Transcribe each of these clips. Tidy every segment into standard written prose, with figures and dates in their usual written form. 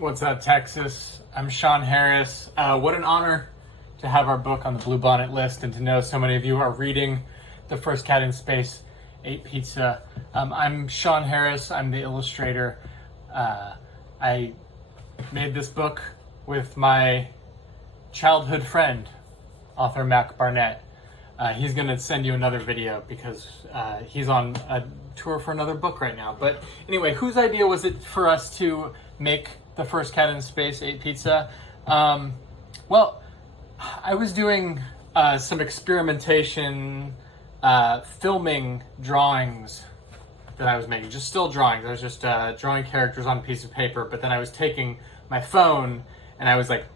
What's up, Texas? I'm Shawn Harris. What an honor to have our book on the Bluebonnet list and to know so many of you are reading The First Cat in Space, Ate Pizza. I'm Shawn Harris. I'm the illustrator. I made this book with my childhood friend, author Mac Barnett. He's going to send you another video because he's on a tour for another book right now. But anyway, whose idea was it for us to make The First Cat in Space, Ate Pizza? Well, I was doing some experimentation, filming drawings that I was making, just still drawings. I was just drawing characters on a piece of paper, but then I was taking my phone and I was like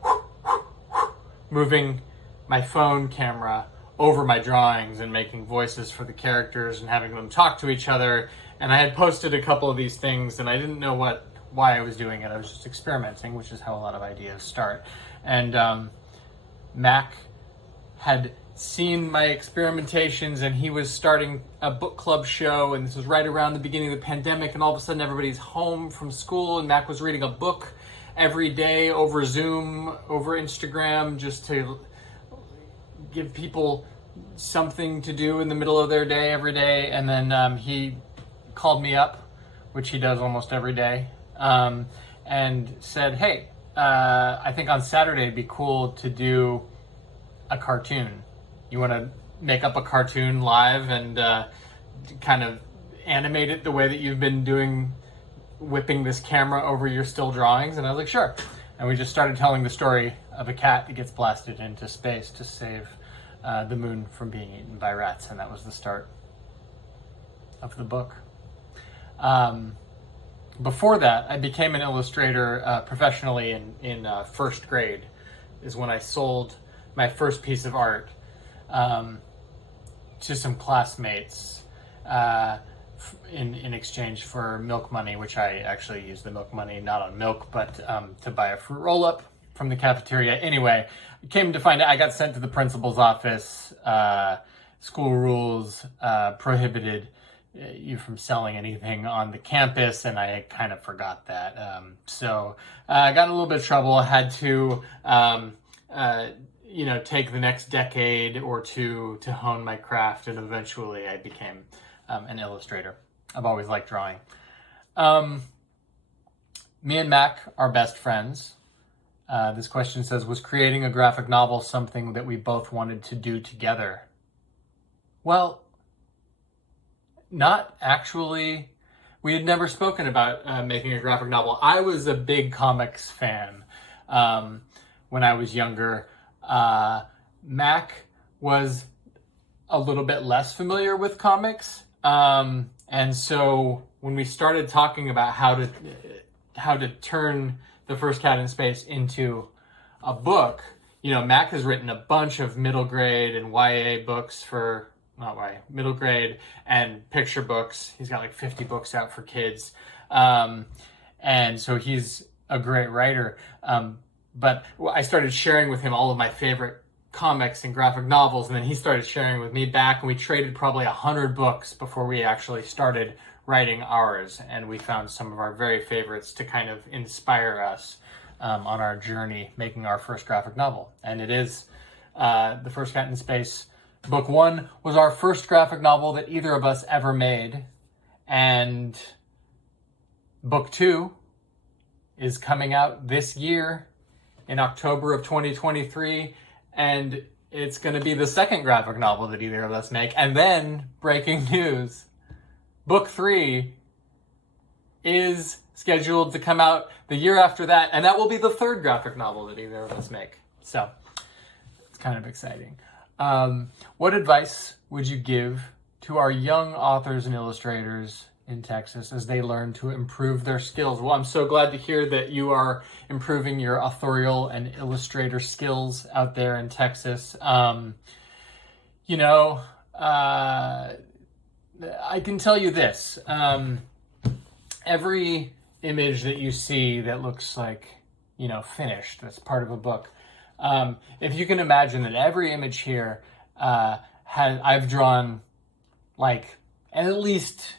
moving my phone camera over my drawings and making voices for the characters and having them talk to each other. And I had posted a couple of these things and I didn't know why I was doing it. I was just experimenting, which is how a lot of ideas start. And Mac had seen my experimentations and he was starting a book club show, and this was right around the beginning of the pandemic, and all of a sudden everybody's home from school and Mac was reading a book every day over Zoom, over Instagram, just to give people something to do in the middle of their day every day. And then he called me up, which he does almost every day, and said, hey, I think on Saturday it'd be cool to do a cartoon. You want to make up a cartoon live and kind of animate it the way that you've been doing, whipping this camera over your still drawings? And I was like, sure. And we just started telling the story of a cat that gets blasted into space to save the moon from being eaten by rats. And that was the start of the book. Before that, I became an illustrator professionally in first grade, is when I sold my first piece of art to some classmates in exchange for milk money, which I actually used the milk money not on milk, but to buy a fruit roll-up from the cafeteria. Anyway, came to find out I got sent to the principal's office. School rules prohibited you from selling anything on the campus, and I kind of forgot that. So I got in a little bit of trouble. I had to take the next decade or two to hone my craft, and eventually I became an illustrator. I've always liked drawing. Me and Mac are best friends. This question says, was creating a graphic novel something that we both wanted to do together? Well, not actually. We had never spoken about making a graphic novel. I was a big comics fan when I was younger. Mac was a little bit less familiar with comics. And so when we started talking about how to turn The First Cat in Space into a book, Mac has written a bunch of middle grade and YA books for, not YA, middle grade and picture books. He's got like 50 books out for kids. And so he's a great writer. But I started sharing with him all of my favorite comics and graphic novels, and then he started sharing with me back, and we traded probably 100 books before we actually started writing ours, and we found some of our very favorites to kind of inspire us on our journey making our first graphic novel. And it is The First Cat in Space. Book 1 was our first graphic novel that either of us ever made, and Book 2 is coming out this year in October of 2023, and it's going to be the second graphic novel that either of us make. And then, breaking news, Book 3 is scheduled to come out the year after that, and that will be the third graphic novel that either of us make. So, it's kind of exciting. What advice would you give to our young authors and illustrators in Texas as they learn to improve their skills? Well, I'm so glad to hear that you are improving your authorial and illustrator skills out there in Texas. I can tell you this. Every image that you see that looks like, finished, that's part of a book. If you can imagine that every image here I've drawn like at least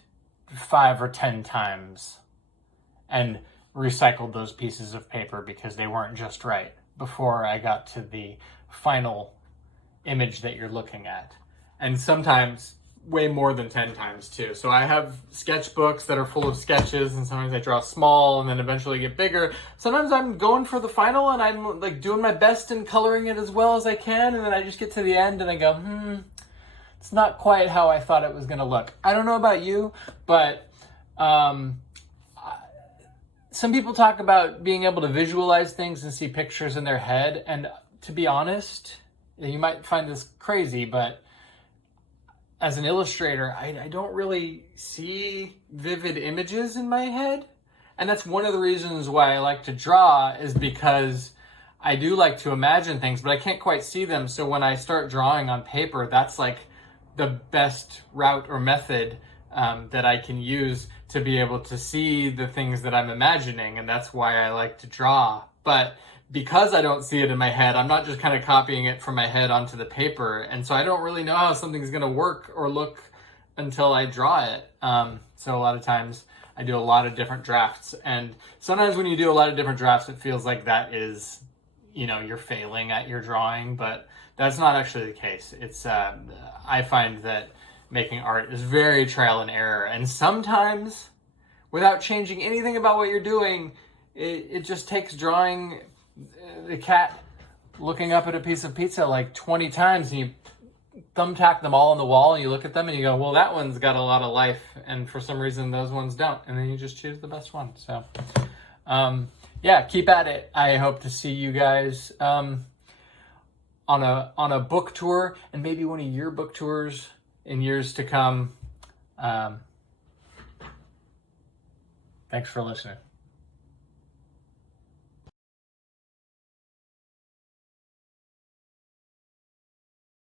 5 or 10 times. And recycled those pieces of paper because they weren't just right before I got to the final image that you're looking at. And sometimes way more than 10 times too. So I have sketchbooks that are full of sketches, and sometimes I draw small and then eventually get bigger. Sometimes I'm going for the final and I'm like doing my best in coloring it as well as I can, and then I just get to the end and I go, it's not quite how I thought it was gonna look. I don't know about you, but some people talk about being able to visualize things and see pictures in their head, and to be honest, you might find this crazy, but as an illustrator, I don't really see vivid images in my head. And that's one of the reasons why I like to draw, is because I do like to imagine things, but I can't quite see them. So when I start drawing on paper, that's like the best route or method that I can use to be able to see the things that I'm imagining. And that's why I like to draw. But because I don't see it in my head, I'm not just kind of copying it from my head onto the paper. And so I don't really know how something's going to work or look until I draw it. So a lot of times I do a lot of different drafts. And sometimes when you do a lot of different drafts, it feels like that is, you're failing at your drawing, but that's not actually the case. It's, I find that making art is very trial and error. And sometimes without changing anything about what you're doing, it just takes drawing the cat looking up at a piece of pizza like 20 times, and you thumbtack them all on the wall and you look at them and you go, well, that one's got a lot of life, and for some reason those ones don't, and then you just choose the best one. So yeah, keep at it. I hope to see you guys on a book tour, and maybe one of your book tours in years to come. Thanks for listening.